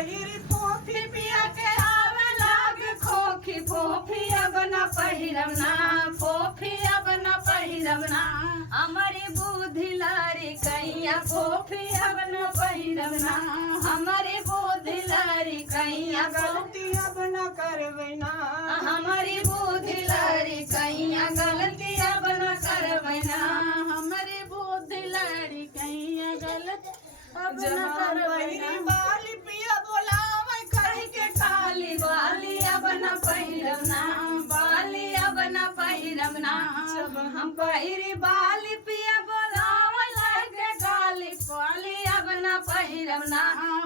पहिरी फोफी पिया के आवे लागे खोखी फोफी अब न पहिरब ना फोफी अब न पहिरब ना हमारी बुद्धि लारी कैया फोफी अब न पहिरब ना हमारी बुद्धि लारी कैया गलती अब न करबै ना हमारी बुद्धि लारी कैया गलती अब न करबै ना हमारी बुद्धि लारी कैया गलती अब न करबै ना बाली पिया बोलावे कहि के काली बाली अब न पहिरब ना बाली अब न पहिरब ना जब हम पहिरी बाली पिया बोलावे लागे गाली बाली अब न पहिरब ना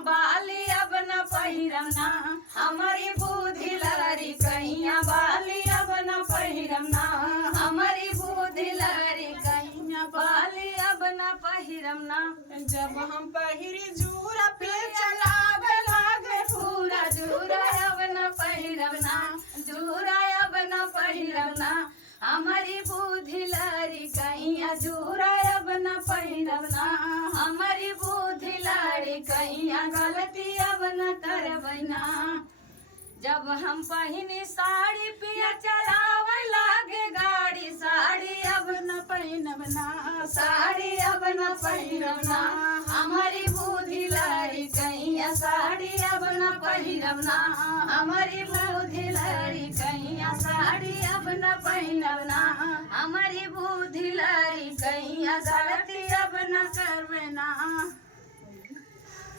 बाली अब न पहिरब ना हमारी बुद्धि लारी कैया बाली अब न पहिरब ना हमारी बुद्धि लारी कैया बाली अब न पहिरब ना जब हम पहिरी जूरा पे चलावे लागे पूरा जूरा अब न पहिरब ना जूरा अब न पहिरब ना हमारी बुद्धि लारी कैया जूरा अब न पहिरब ना हमारी बुद्धि लारी कैया गलती अब न करबै ना जब हम पहिनी साड़ी पिया चलावे लागे गाड़ी साड़ी अब न पहिनब ना साड़ी अब न पहिरब ना हमारी बुद्धि लारी कैया साड़ी अब न पहिरब ना हमारी बुद्धि लारी कैया साड़ी अब न पहिनब ना हमारी बुद्धि लारी कैया गलती अब न करबै ना।